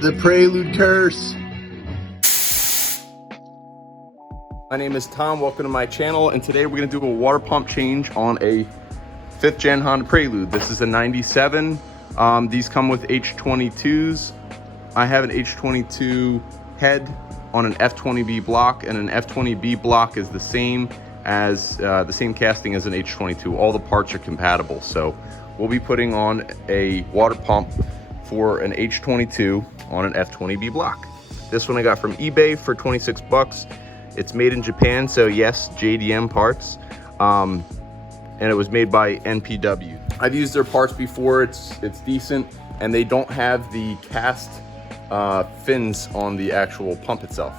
The Prelude curse. My name is Tom, welcome to my channel, and today we're going to do a water pump change on a 5th gen Honda Prelude. This is a 97. These come with H22s. I have an H22 head on an F20B block, and an F20B block is the same as the same casting as an H22. All the parts are compatible, so we'll be putting on a water pump for an H22 on an F20B block. This one I got from eBay for 26 bucks. It's made in Japan, so yes, JDM parts. And it was made by NPW. I've used their parts before, it's decent, and they don't have the cast fins on the actual pump itself.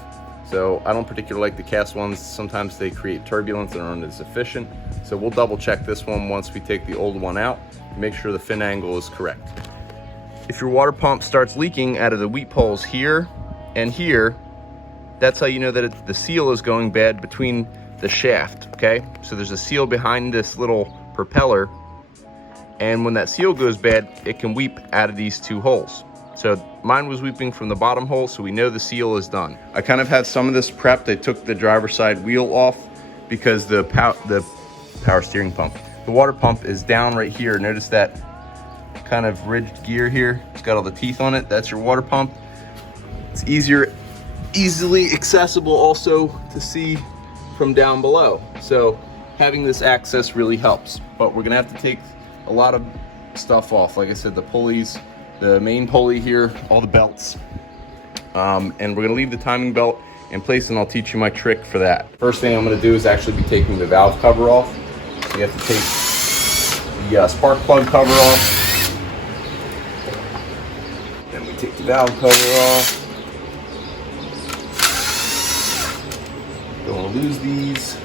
So I don't particularly like the cast ones. Sometimes they create turbulence and aren't as efficient. So we'll double check this one once we take the old one out, make sure the fin angle is correct. If your water pump starts leaking out of the weep holes here and here, that's how you know that the seal is going bad between the shaft, okay? So there's a seal behind this little propeller, and when that seal goes bad, it can weep out of these two holes. So mine was weeping from the bottom hole, so we know the seal is done. I kind of have some of this prepped. I took the driver's side wheel off because the power steering pump, the water pump is down right here. Notice that kind of ridged gear here. It's got all the teeth on it. That's your water pump. It's easily accessible also to see from down below. So having this access really helps, but we're gonna have to take a lot of stuff off. Like I said, the pulleys, the main pulley here, all the belts. And we're gonna leave the timing belt in place, and I'll teach you my trick for that. First thing I'm gonna do is actually be taking the valve cover off. So you have to take the spark plug cover off. Then we take the valve cover off. Don't want to lose these.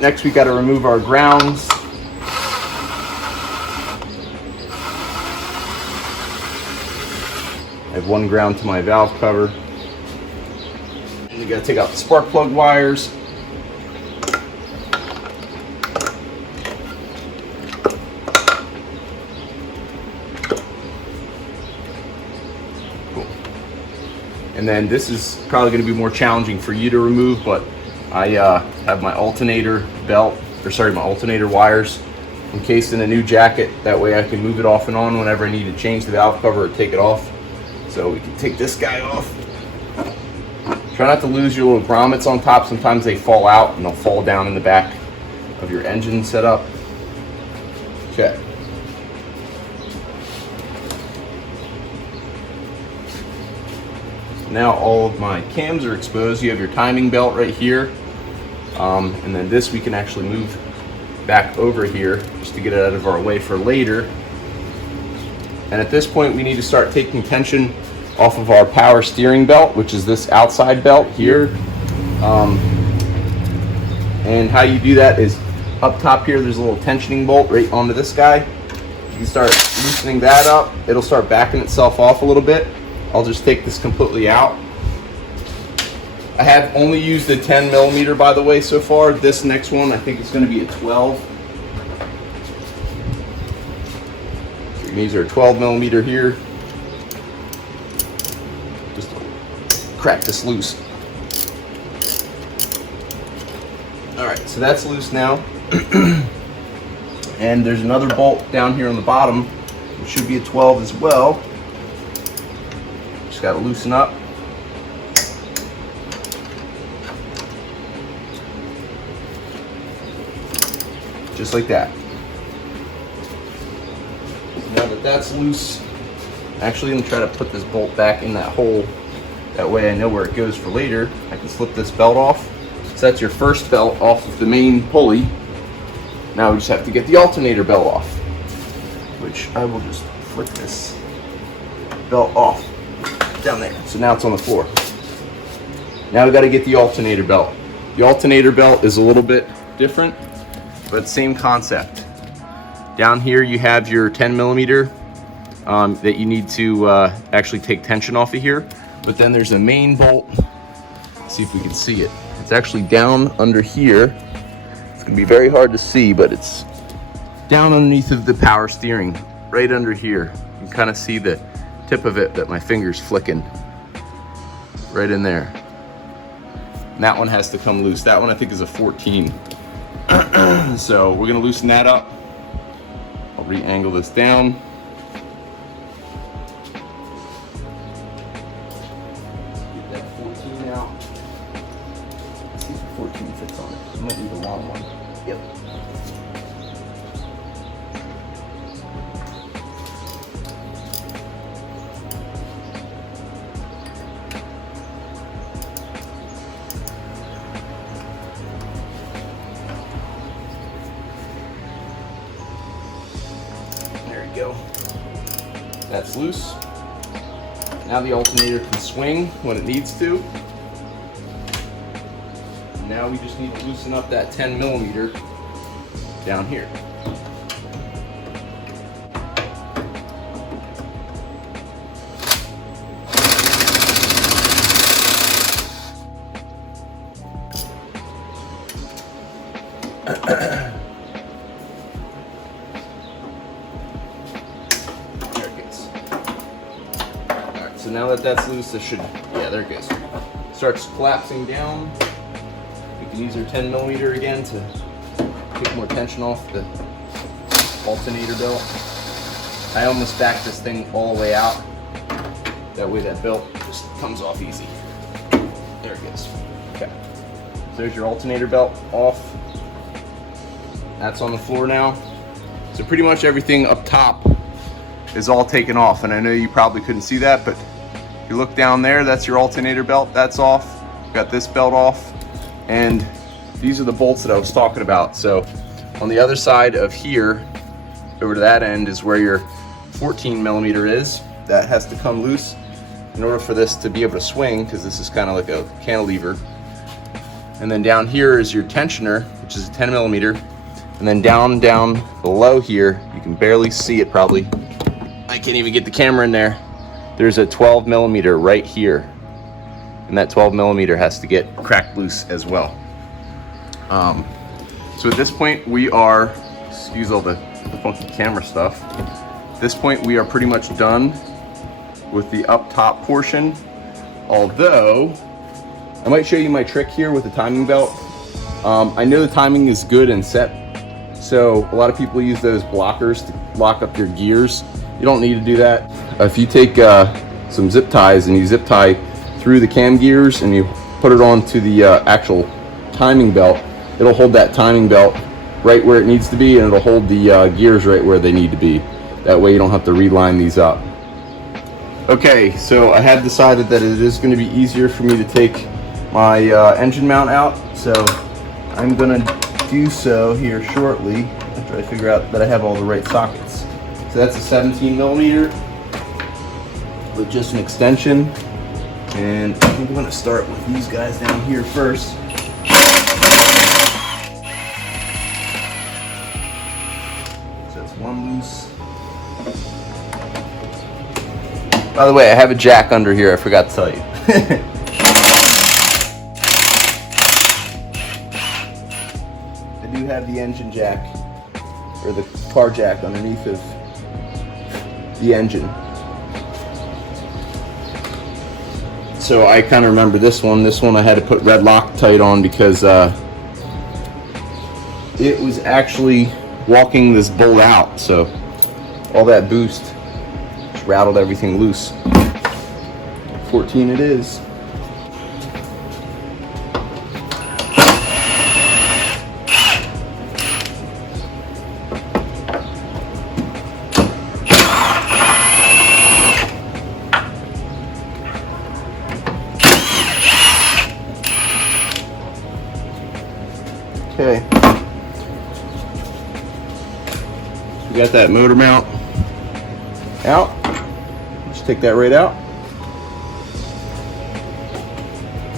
Next, we got to remove our grounds. I have one ground to my valve cover. And you got to take out the spark plug wires. And then this is probably going to be more challenging for you to remove, but I have my alternator belt, or sorry, my alternator wires encased in a new jacket. That way I can move it off and on whenever I need to change the valve cover or take it off. So we can take this guy off. Try not to lose your little grommets on top. Sometimes they fall out and they'll fall down in the back of your engine setup. Okay. Now all of my cams are exposed. You have your timing belt right here. And then this we can actually move back over here just to get it out of our way for later. And at this point we need to start taking tension off of our power steering belt, which is this outside belt here. And how you do that is up top here, there's a little tensioning bolt right onto this guy. You start loosening that up, it'll start backing itself off a little bit. I'll just take this completely out. I have only used a 10 millimeter, by the way, so far. This next one, I think it's going to be a 12. So these are a 12 millimeter here. Just crack this loose. All right, so that's loose now. And there's another bolt down here on the bottom, which should be a 12 as well. Got to loosen up. Just like that. Now that that's loose, actually I'm going to try to put this bolt back in that hole. That way I know where it goes for later. I can slip this belt off. So that's your first belt off of the main pulley. Now we just have to get the alternator belt off, which I will just flick this belt off. Down there. So now it's on the floor. Now we got to get the alternator belt. The alternator belt is a little bit different, but same concept. Down here you have your 10 millimeter that you need to actually take tension off of here. But then there's a main bolt. Let's see if we can see it. It's actually down under here. It's going to be very hard to see, but it's down underneath of the power steering, right under here. You can kind of see the tip of it that my finger's flicking right in there. And that one has to come loose. That one I think is a 14. So we're gonna loosen that up. I'll re-angle this down. Get that 14 out. Let's see if the 14 fits on it. I might need a long one. Yep. There you go. That's loose. Now the alternator can swing when it needs to. Now we just need to loosen up that 10 millimeter down here. There it goes. Alright, so now that that's loose, this should, yeah, there it goes. Starts collapsing down. We can use our 10 millimeter again to take more tension off the alternator belt. I almost backed this thing all the way out. That way that belt just comes off easy. There it goes. Okay. So there's your alternator belt off. That's on the floor now. So pretty much everything up top is all taken off. And I know you probably couldn't see that, but if you look down there, that's your alternator belt. That's off. Got this belt off. And these are the bolts that I was talking about. So on the other side of here, over to that end is where your 14 millimeter is. That has to come loose in order for this to be able to swing, because this is kind of like a cantilever. And then down here is your tensioner, which is a 10 millimeter. And then down below here, you can barely see it probably. I can't even get the camera in there. There's a 12 millimeter right here. And that 12 millimeter has to get cracked loose as well. So at this point we are, excuse all the funky camera stuff. At this point we are pretty much done with the up top portion. Although, I might show you my trick here with the timing belt. I know the timing is good and set. So a lot of people use those blockers to lock up your gears. You don't need to do that. If you take some zip ties and you zip tie through the cam gears and you put it onto the actual timing belt, it'll hold that timing belt right where it needs to be, and it'll hold the gears right where they need to be. That way you don't have to reline these up. Okay, so I had decided that it is going to be easier for me to take my engine mount out, so I'm going to do so here shortly after I figure out that I have all the right sockets. So that's a 17 millimeter with just an extension. And I think I'm going to start with these guys down here first. So that's one loose. By the way, I have a jack under here, I forgot to tell you. I do have the engine jack, or the car jack underneath of the engine. So I kind of remember this one. This one I had to put red Loctite on because it was actually walking this bolt out. So all that boost just rattled everything loose. 14 it is. Okay, so we got that motor mount out. Just take that right out.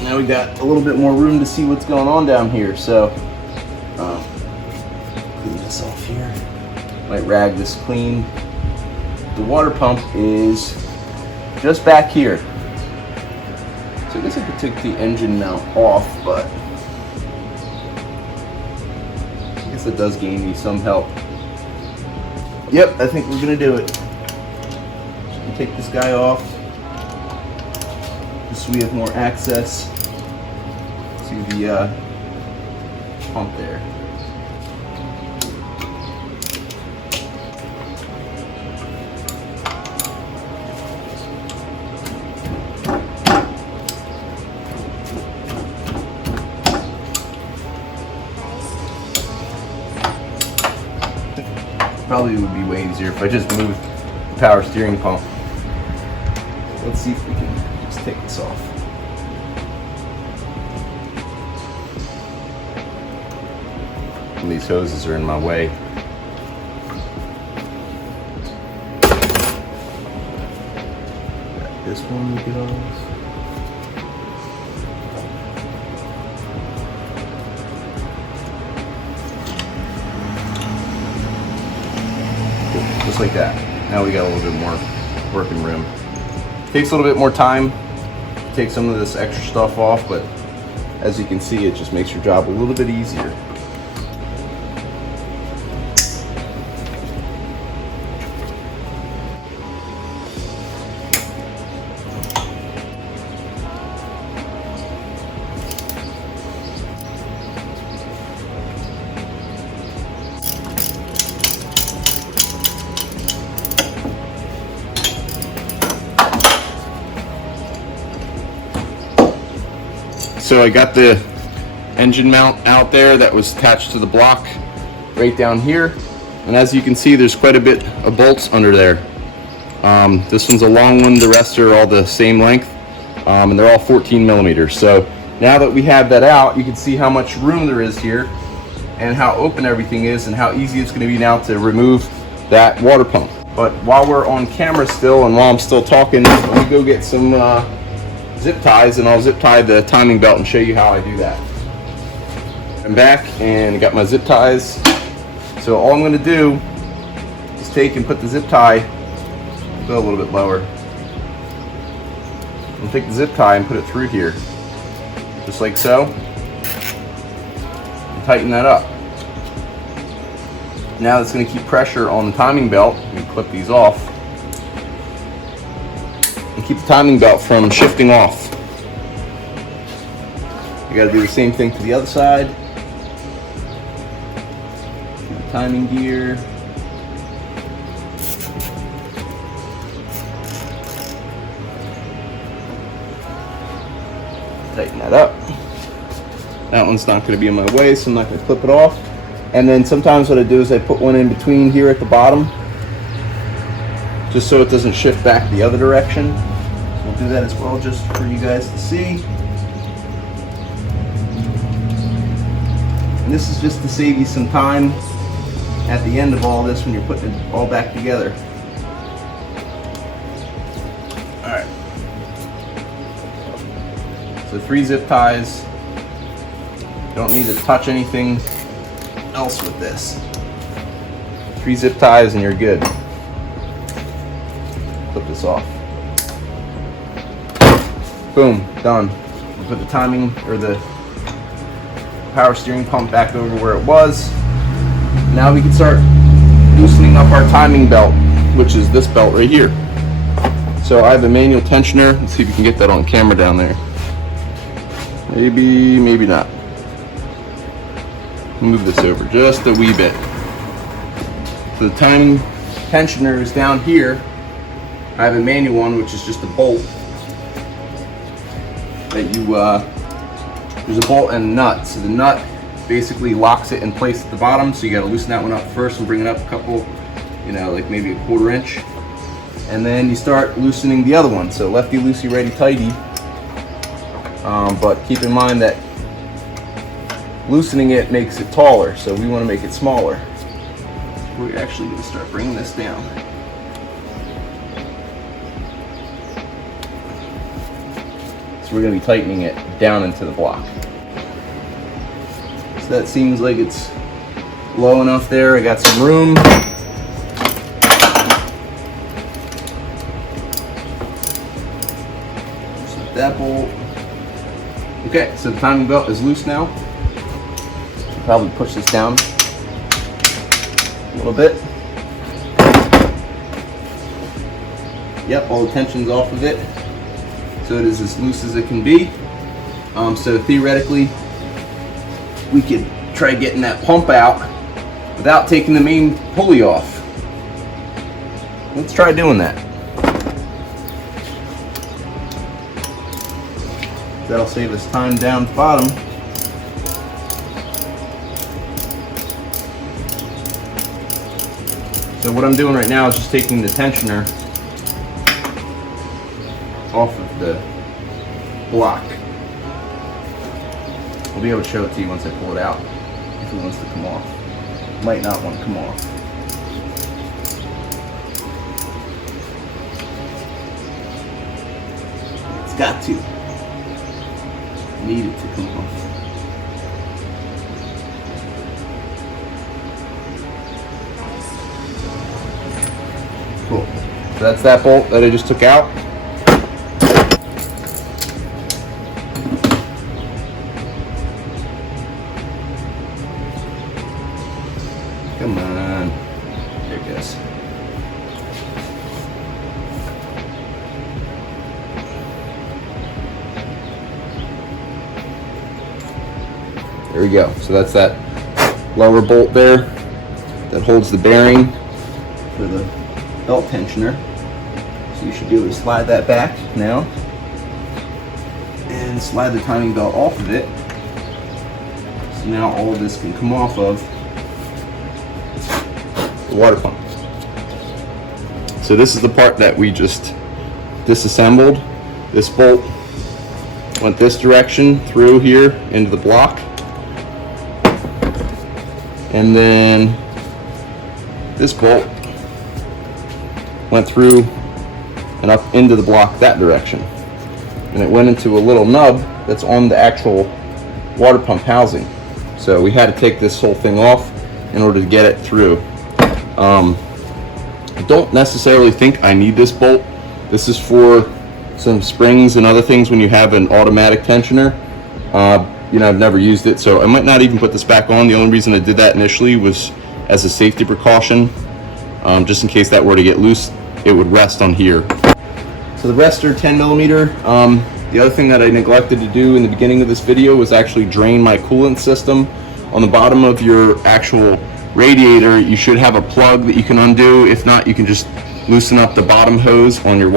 Now we got a little bit more room to see what's going on down here. So clean this off here. Might rag this clean. The water pump is just back here. So I guess I could take the engine mount off, but that does gain me some help. Yep, I think we're gonna do it. take this guy off, just so we have more access to the pump there. Probably would be way easier if I just moved the power steering pump. Let's see if we can just take this off. And these hoses are in my way. Got this one to get off. Just like that. Now we got a little bit more working room. Takes a little bit more time to take some of this extra stuff off, but as you can see, it just makes your job a little bit easier. So I got the engine mount out there that was attached to the block right down here. And as you can see, there's quite a bit of bolts under there. This one's a long one, the rest are all the same length. And they're all 14 millimeters. So now that we have that out, you can see how much room there is here and how open everything is and how easy it's gonna be now to remove that water pump. But while we're on camera still and while I'm still talking, let me go get some zip ties and I'll zip tie the timing belt and show you how I do that. I'm back and got my zip ties. So all I'm going to do is take and put the zip tie, go a little bit lower, and take the zip tie and put it through here, just like so, and tighten that up. Now that's going to keep pressure on the timing belt. Let me clip these off. And keep the timing belt from shifting off. You got to do the same thing to the other side. The timing gear. Tighten that up. That one's not going to be in my way, so I'm not going to clip it off. And then sometimes what I do is I put one in between here at the bottom, just so it doesn't shift back the other direction. We'll do that as well, just for you guys to see. And this is just to save you some time at the end of all this when you're putting it all back together. Alright. So 3 zip ties. Don't need to touch anything else with this. 3 zip ties and you're good. Clip this off. Boom, done. We'll put the timing or the power steering pump back over where it was. Now we can start loosening up our timing belt, which is this belt right here. So I have a manual tensioner. Let's see if we can get that on camera down there. Maybe, maybe not. Move this over just a wee bit. So the timing tensioner is down here. I have a manual one, which is just a bolt that you, there's a bolt and a nut. So the nut basically locks it in place at the bottom. So you got to loosen that one up first and bring it up a couple, you know, like maybe a 1/4 inch. And then you start loosening the other one. So lefty loosey, righty tighty. But keep in mind that loosening it makes it taller, so we want to make it smaller. We're actually going to start bringing this down. So we're going to be tightening it down into the block. So that seems like it's low enough there. I got some room. Just that bolt. Okay, so the timing belt is loose now. Probably push this down a little bit. Yep, all the tension's off of it. So it is as loose as it can be. So theoretically, we could try getting that pump out without taking the main pulley off. Let's try doing that. That'll save us time down at the bottom. So what I'm doing right now is just taking the tensioner off of the block. I'll be able to show it to you once I pull it out, if it wants to come off. It might not want to come off. It's got to. Need it to come off. Cool. So that's that bolt that I just took out. Come on. There it goes. There we go. So that's that lower bolt there that holds the bearing for the belt tensioner. So you should be able to slide that back now and slide the timing belt off of it. So now all of this can come off of the water pump. So this is the part that we just disassembled. This bolt went this direction through here into the block. And then this bolt went through and up into the block that direction. And it went into a little nub that's on the actual water pump housing. So we had to take this whole thing off in order to get it through. I don't necessarily think I need this bolt. This is for some springs and other things when you have an automatic tensioner. You know, I've never used it, so I might not even put this back on. The only reason I did that initially was as a safety precaution, just in case that were to get loose, it would rest on here. So the rest are 10 millimeter. The other thing that I neglected to do in the beginning of this video was actually drain my coolant system. On the bottom of your actual radiator, you should have a plug that you can undo. If not, you can just loosen up the bottom hose on your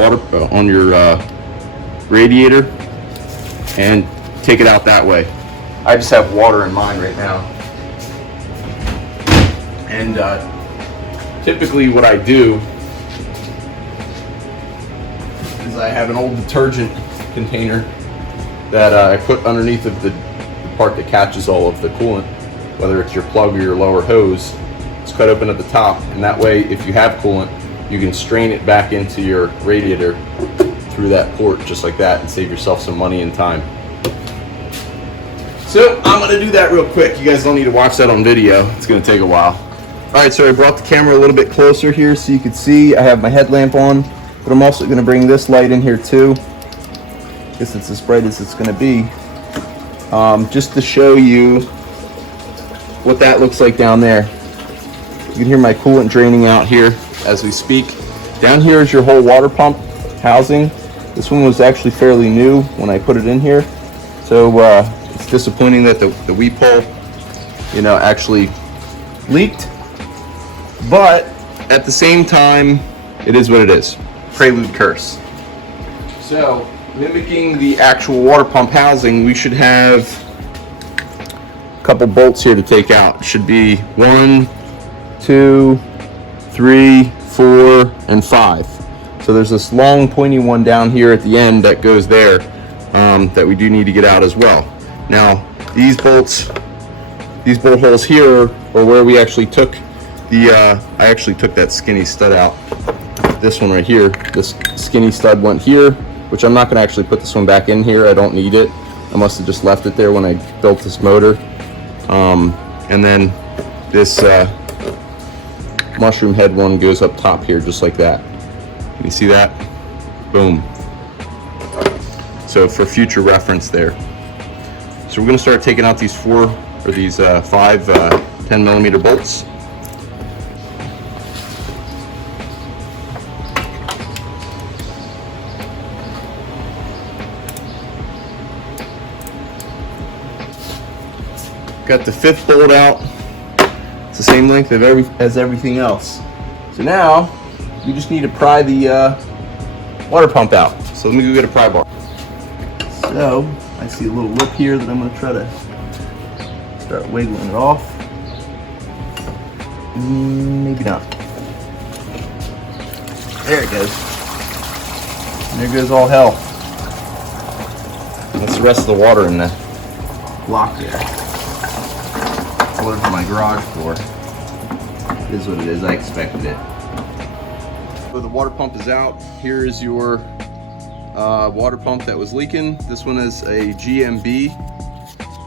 radiator and take it out that way. I just have water in mine right now. And typically what I do is I have an old detergent container that I put underneath of the part that catches all of the coolant, whether it's your plug or your lower hose. It's cut open at the top, and that way if you have coolant, you can strain it back into your radiator through that port just like that and save yourself some money and time. So I'm gonna do that real quick. You guys don't need to watch that on video. It's gonna take a while. All right, so I brought the camera a little bit closer here so you can see. I have my headlamp on, but I'm also gonna bring this light in here too. I guess it's as bright as it's gonna be. Just to show you what that looks like down there. You can hear my coolant draining out here as we speak. Down here is your whole water pump housing. This one was actually fairly new when I put it in here. So it's disappointing that the weep hole, you know, actually leaked. But at the same time, it is what it is. Prelude curse. So mimicking the actual water pump housing, we should have a couple bolts here to take out. It should be 1, 2, 3, 4, and 5. So there's this long pointy one down here at the end that goes there that we do need to get out as well. Now these bolt holes here are where we actually took the, I actually took that skinny stud out. This one right here, this skinny stud went here, which I'm not gonna actually put this one back in here. I don't need it. I must have just left it there when I built this motor. And then this mushroom head one goes up top here just like that. Can you see that? Boom. So for future reference there. So we're gonna start taking out these 5 10 millimeter bolts. Got the 5th bolt out. It's the same length as everything else. So now we just need to pry the water pump out. So let me go get a pry bar. So I see a little lip here that I'm going to try to start wiggling it off. Maybe not. There it goes. And there goes all hell. That's the rest of the water in the block there. Water from my garage floor. It is what it is. I expected it. So the water pump is out. Here is your water pump that was leaking. This one is a GMB.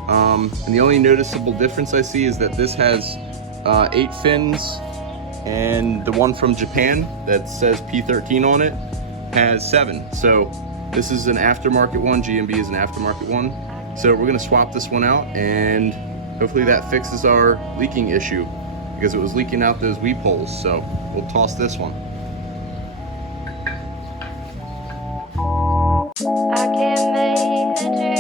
And the only noticeable difference I see is that this has 8 fins, and the one from Japan that says P13 on it has 7. So this is an aftermarket one. GMB is an aftermarket one. So we're gonna swap this one out, and hopefully that fixes our leaking issue, because it was leaking out those weep holes. So we'll toss this one. I can't make the